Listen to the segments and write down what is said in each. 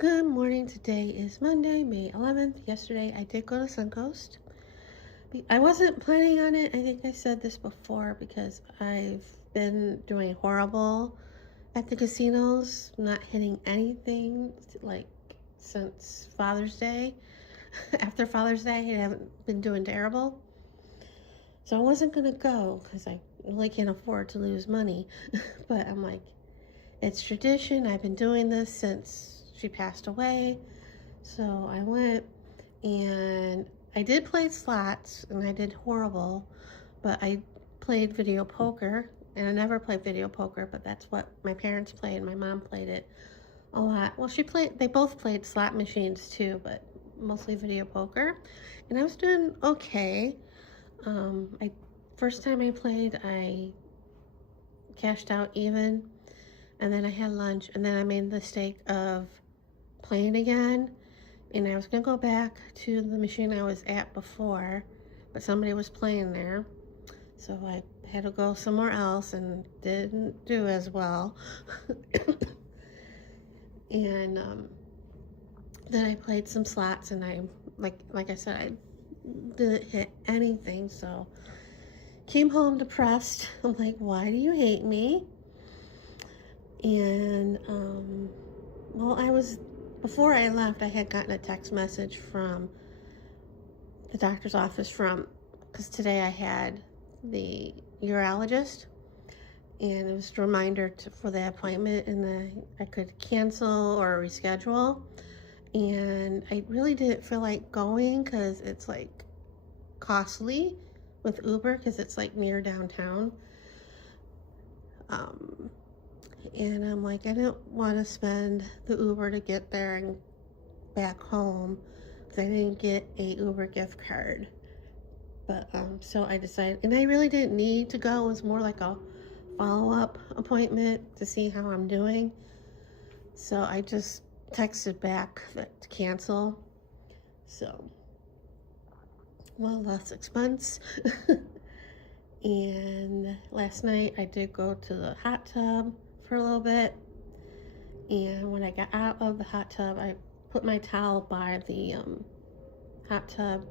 Good morning. Today is Monday, May 11th. Yesterday I did go to Suncoast. I wasn't planning on it. I think I said this before because I've been doing horrible at the casinos, not hitting anything like since Father's Day. After Father's Day, I haven't been doing terrible. So I wasn't going to go because I really can't afford to lose money. But I'm like, it's tradition. I've been doing this since she passed away. So I went and I did play slots and I did horrible, but I played video poker, and I never played video poker, but that's what my parents played. My mom played it a lot. Well, they both played slot machines too, but mostly video poker, and I was doing okay. First time I played, I cashed out even, and then I had lunch, and then I made the mistake of playing again, and I was gonna go back to the machine I was at before, but somebody was playing there, so I had to go somewhere else and didn't do as well. And then I played some slots, and I like I said, I didn't hit anything, so came home depressed. I'm like, why do you hate me? And well, before I left, I had gotten a text message from the doctor's office because today I had the urologist, and it was a reminder for the appointment, and I could cancel or reschedule. And I really didn't feel like going because it's like costly with Uber because it's like near downtown. And I'm like, I didn't want to spend the Uber to get there and back home because I didn't get a Uber gift card. But so I decided, and I really didn't need to go. It was more like a follow-up appointment to see how I'm doing. So I just texted back to cancel. So, well, less expense. And last night I did go to the hot tub for a little bit, and when I got out of the hot tub, I put my towel by the hot tub,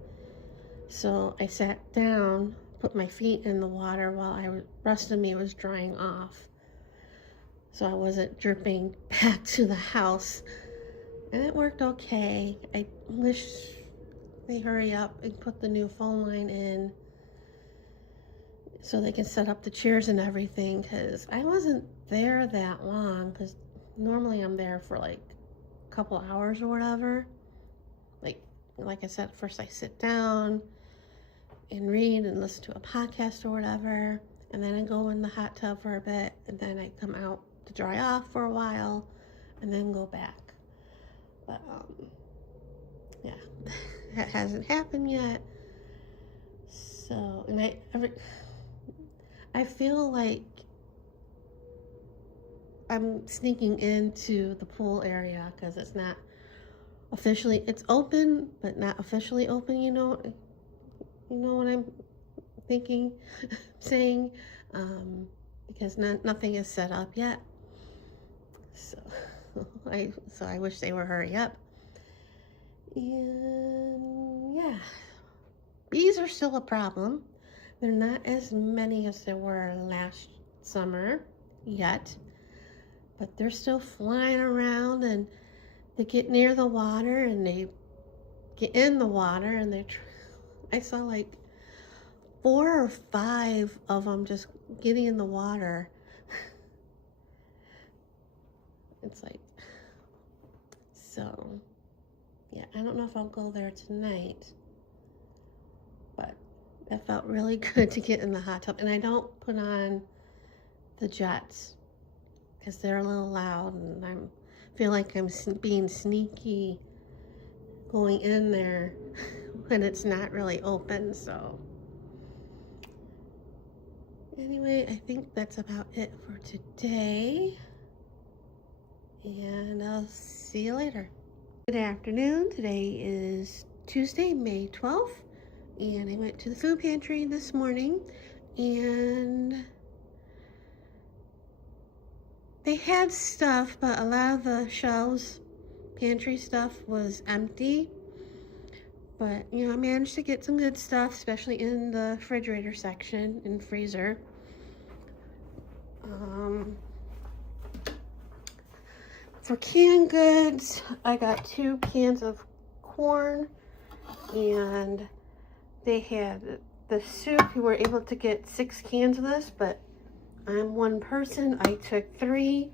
so I sat down, put my feet in the water while the rest of me was drying off, so I wasn't dripping back to the house, and it worked okay. I wish they hurry up and put the new phone line in so they can set up the chairs and everything, because I wasn't there that long, because normally I'm there for like a couple hours or whatever. Like I said, first I sit down and read and listen to a podcast or whatever, and then I go in the hot tub for a bit, and then I come out to dry off for a while and then go back. But yeah, that hasn't happened yet. So, and I feel like I'm sneaking into the pool area because it's not officially, it's open, but not officially open, you know what I'm thinking, saying, because nothing is set up yet. So I wish they would hurry up. And yeah, bees are still a problem. They're not as many as there were last summer yet, but they're still flying around, and they get near the water and they get in the water, and I saw like 4 or 5 of them just getting in the water. It's like, so yeah, I don't know if I'll go there tonight, but it felt really good to get in the hot tub. And I don't put on the jets because they're a little loud, and I feel like I'm being sneaky going in there when it's not really open. So anyway, I think that's about it for today, and I'll see you later. Good afternoon. Today is Tuesday, May 12th. And I went to the food pantry this morning, and they had stuff, but a lot of the shelves pantry stuff was empty. But, you know, I managed to get some good stuff, especially in the refrigerator section and freezer. For canned goods, I got 2 cans of corn, and they had the soup. We were able to get 6 cans of this, but I'm one person. I took 3,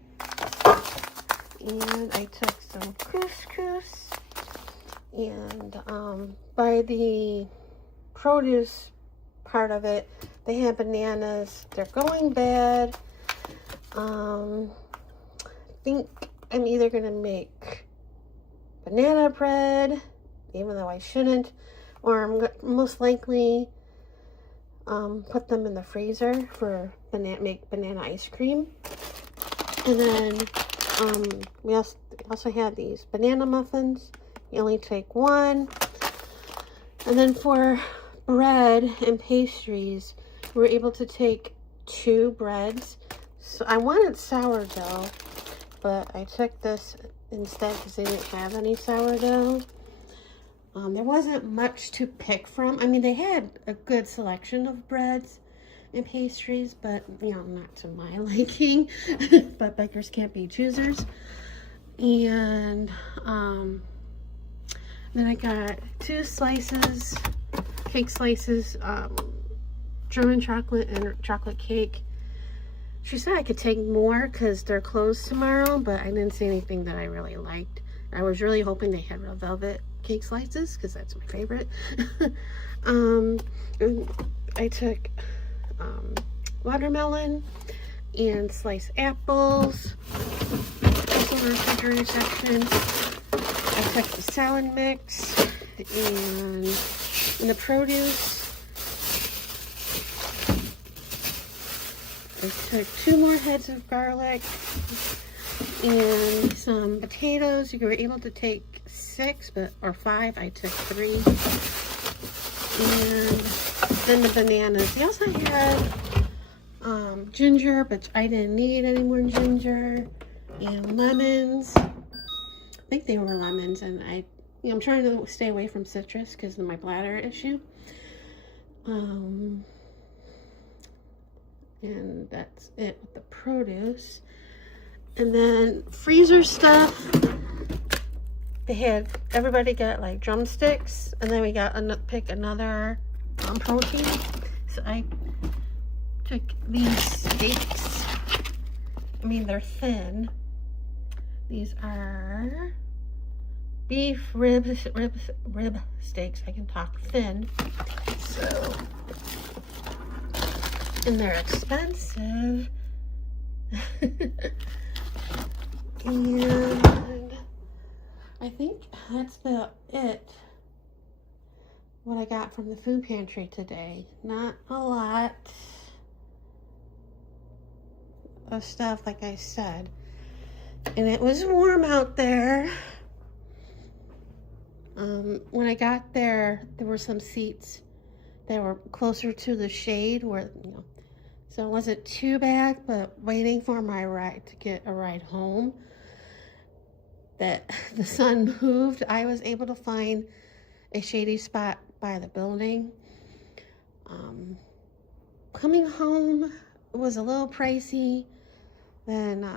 and I took some couscous, and by the produce part of it, they have bananas. They're going bad. I think I'm either gonna make banana bread, even though I shouldn't, or I'm most likely put them in the freezer for make banana ice cream. And then we also had these banana muffins. You only take 1. And then for bread and pastries, we were able to take 2 breads. So I wanted sourdough, but I took this instead because they didn't have any sourdough. There wasn't much to pick from. I mean, they had a good selection of breads and pastries, but, you know, not to my liking. But beggars can't be choosers. And then I got 2 slices, cake slices, German chocolate and chocolate cake. She said I could take more because they're closed tomorrow, but I didn't see anything that I really liked. I was really hoping they had red velvet cake slices because that's my favorite. I took watermelon and sliced apples. Also in the refrigerator section. I took the salad mix and in the produce. I took 2 more heads of garlic and some potatoes. You were able to take 6 or 5. I took 3. And then the bananas. They also had ginger, but I didn't need any more ginger. And lemons. I think they were lemons, and I'm trying to stay away from citrus because of my bladder issue. And that's it with the produce. And then freezer stuff, everybody got like drumsticks, and then we got pick another protein. So I took these steaks. I mean, they're thin. These are beef rib steaks. I can talk thin. So, and they're expensive. And I think that's about it. What I got from the food pantry today. Not a lot of stuff, like I said. And it was warm out there. When I got there, there were some seats that were closer to the shade where, so it wasn't too bad, but waiting for my ride to get a ride home, that the sun moved, I was able to find a shady spot by the building. Coming home was a little pricey than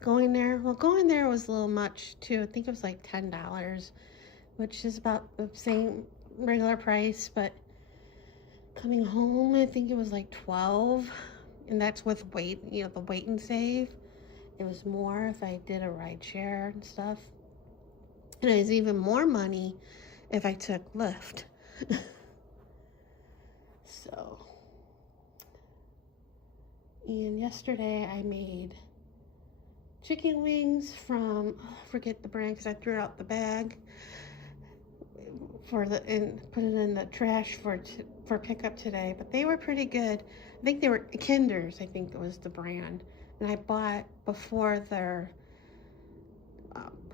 going there. Well, going there was a little much too. I think it was like $10, which is about the same regular price, but coming home, I think it was like $12, and that's with the wait and save. It was more if I did a ride share and stuff. And it was even more money if I took Lyft. So, and yesterday I made chicken wings from, I forget the brand because I threw out the bag and put it in the trash for pickup today, but they were pretty good. I think they were Kinder's, I think it was the brand, and I bought before their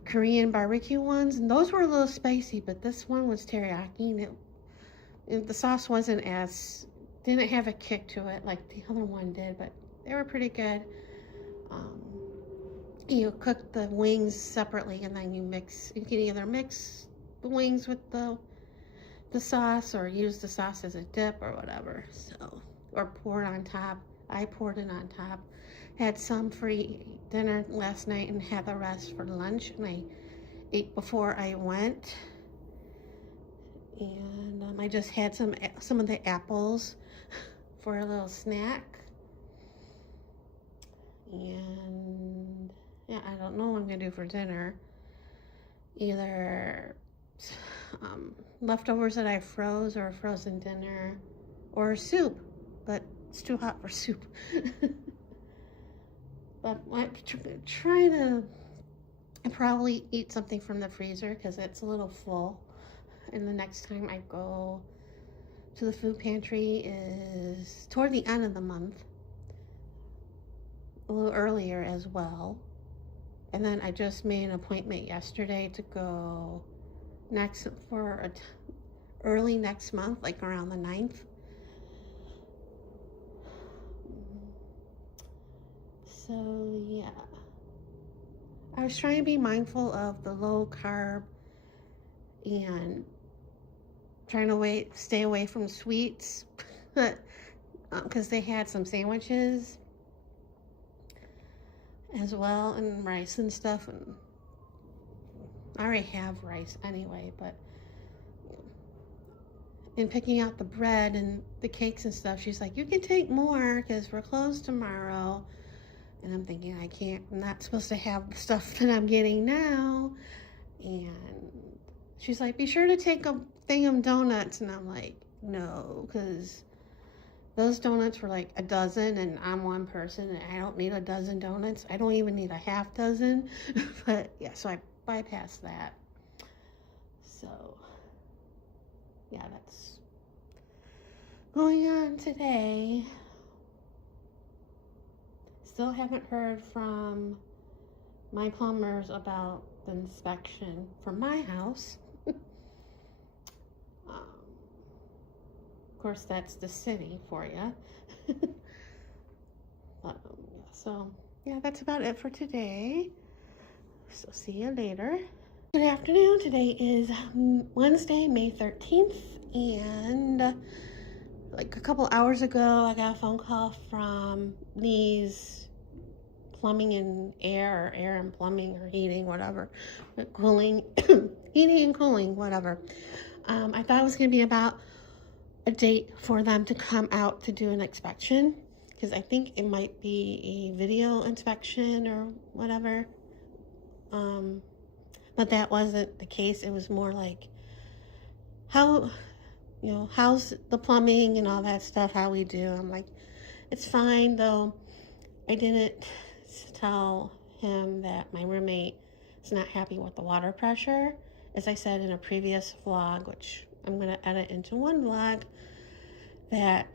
Korean barbecue ones, and those were a little spicy, but this one was teriyaki, and the sauce didn't have a kick to it like the other one did, but they were pretty good. you cook the wings separately, and then you can either mix the wings with the sauce or use the sauce as a dip or whatever. So, or pour it on top. I poured it on top. Had some for dinner last night and had the rest for lunch, and I ate before I went. And I just had some of the apples for a little snack. And yeah, I don't know what I'm gonna do for dinner. Either leftovers that I froze, or frozen dinner, or soup, but it's too hot for soup. But I'm trying to probably eat something from the freezer because it's a little full. And the next time I go to the food pantry is toward the end of the month, a little earlier as well. And then I just made an appointment yesterday to go early next month, like around the 9th. So yeah, I was trying to be mindful of the low carb and trying to stay away from sweets, because they had some sandwiches as well, and rice and stuff, and I already have rice anyway. But in picking out the bread and the cakes and stuff, she's like, you can take more because we're closed tomorrow. And I'm thinking, I'm not supposed to have the stuff that I'm getting now. And she's like, be sure to take a thing of donuts. And I'm like, no, because those donuts were like a dozen, and I'm one person, and I don't need a dozen donuts. I don't even need a half dozen. But yeah, so I bypassed that. So yeah, that's going on today. Still haven't heard from my plumbers about the inspection for my house. Of course, that's the city for you. So yeah, that's about it for today. So see you later. Good afternoon. Today is Wednesday, May 13th, and like a couple hours ago, I got a phone call from Lee's Plumbing and Air, or Air and Plumbing, or Heating, whatever, but cooling, heating and cooling, whatever. I thought it was going to be about a date for them to come out to do an inspection, because I think it might be a video inspection or whatever. But that wasn't the case. It was more like how's the plumbing and all that stuff, how we do. I'm like, it's fine, though. I didn't tell him that my roommate is not happy with the water pressure. As I said in a previous vlog, which I'm going to edit into one vlog, that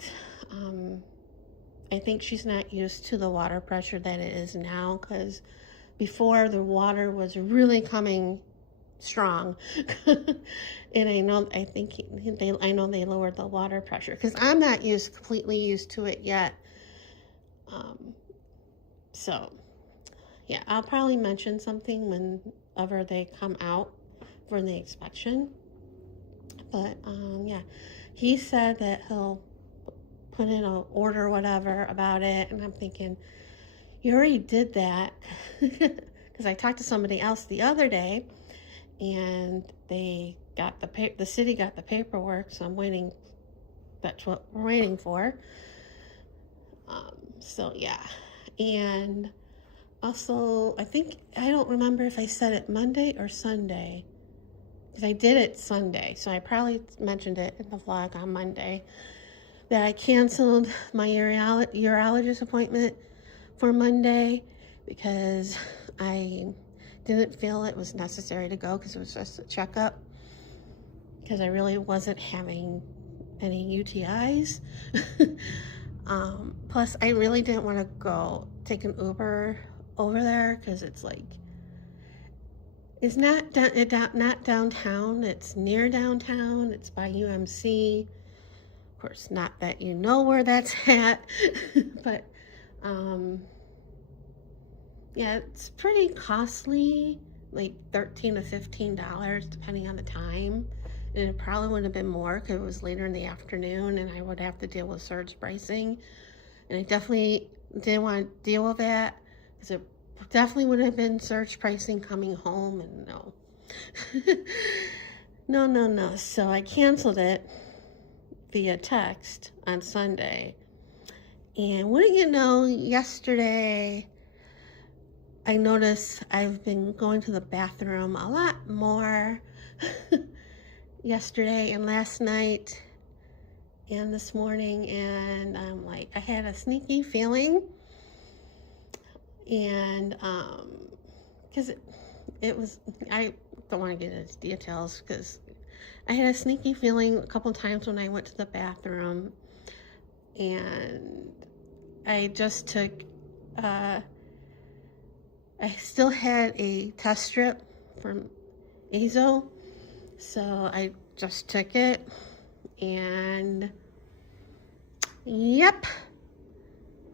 I think she's not used to the water pressure that it is now, because before the water was really coming strong. And I know they lowered the water pressure, because I'm not completely used to it yet. So yeah, I'll probably mention something whenever they come out for the inspection. But yeah, he said that he'll put in an order or whatever about it, and I'm thinking, you already did that. Because I talked to somebody else the other day, and they got the city got the paperwork, so I'm waiting. That's what we're waiting for. So yeah, and also I don't remember if I said it Monday or Sunday, because I did it Sunday, so I probably mentioned it in the vlog on Monday, that I canceled my urologist appointment for Monday because I didn't feel it was necessary to go, because it was just a checkup, because I really wasn't having any UTIs. Plus I really didn't want to go take an Uber over there, because it's like, it's not downtown, it's near downtown, it's by UMC. Of course, not that you know where that's at. But Yeah, it's pretty costly, like $13 to $15 depending on the time. And it probably would have been more because it was later in the afternoon and I would have to deal with surge pricing. And I definitely didn't want to deal with that because it definitely would have been surge pricing coming home, and no. No, no, no. So I canceled it via text on Sunday. And wouldn't you know, yesterday I noticed I've been going to the bathroom a lot more yesterday and last night and this morning, and I'm like, I had a sneaky feeling, and because it was, I don't want to get into details because I had a sneaky feeling a couple times when I went to the bathroom, and I just took I still had a test strip from Azo, so I just took it, and yep,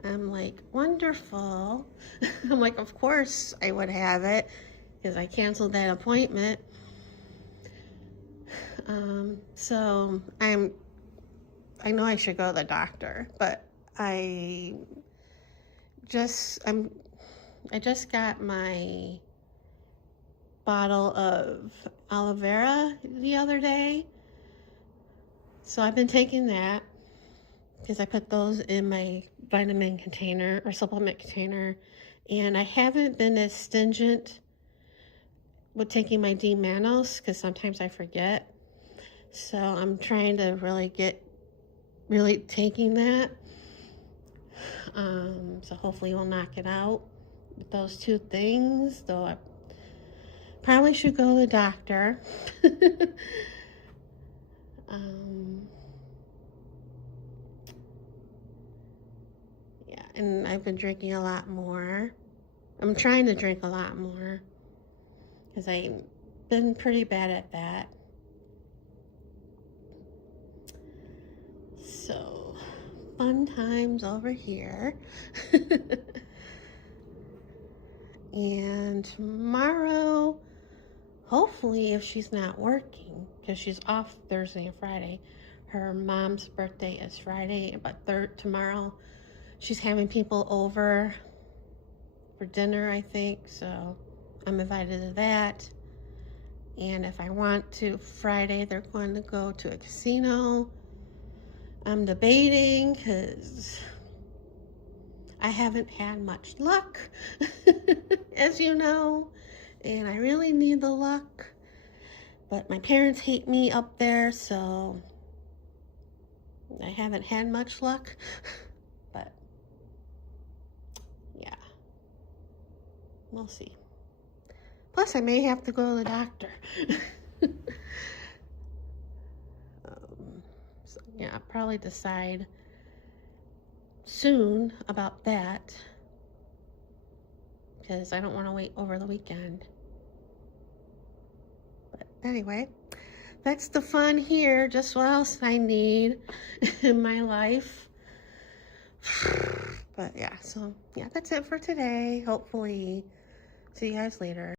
I'm like, wonderful. I'm like, of course I would have it because I canceled that appointment. So I know I should go to the doctor, but I just got my bottle of aloe vera the other day. So I've been taking that because I put those in my vitamin container or supplement container. And I haven't been as stringent with taking my D-mannose because sometimes I forget. So I'm trying to really taking that. So hopefully we'll knock it out with those two things, though I probably should go to the doctor. Yeah, and I've been drinking a lot more. I'm trying to drink a lot more because I've been pretty bad at that. So, fun times over here. And tomorrow, hopefully, if she's not working, because she's off Thursday and Friday, her mom's birthday is Friday, but tomorrow she's having people over for dinner, I think, so I'm invited to that. And if I want to, Friday they're going to go to a casino. I'm debating because I haven't had much luck, as you know, and I really need the luck, but my parents hate me up there, so I haven't had much luck, but yeah, we'll see. Plus, I may have to go to the doctor. So yeah, I'll probably decide soon about that because I don't want to wait over the weekend. But anyway, that's the fun here. Just what else I need in my life. But yeah, so yeah, that's it for today. Hopefully see you guys later.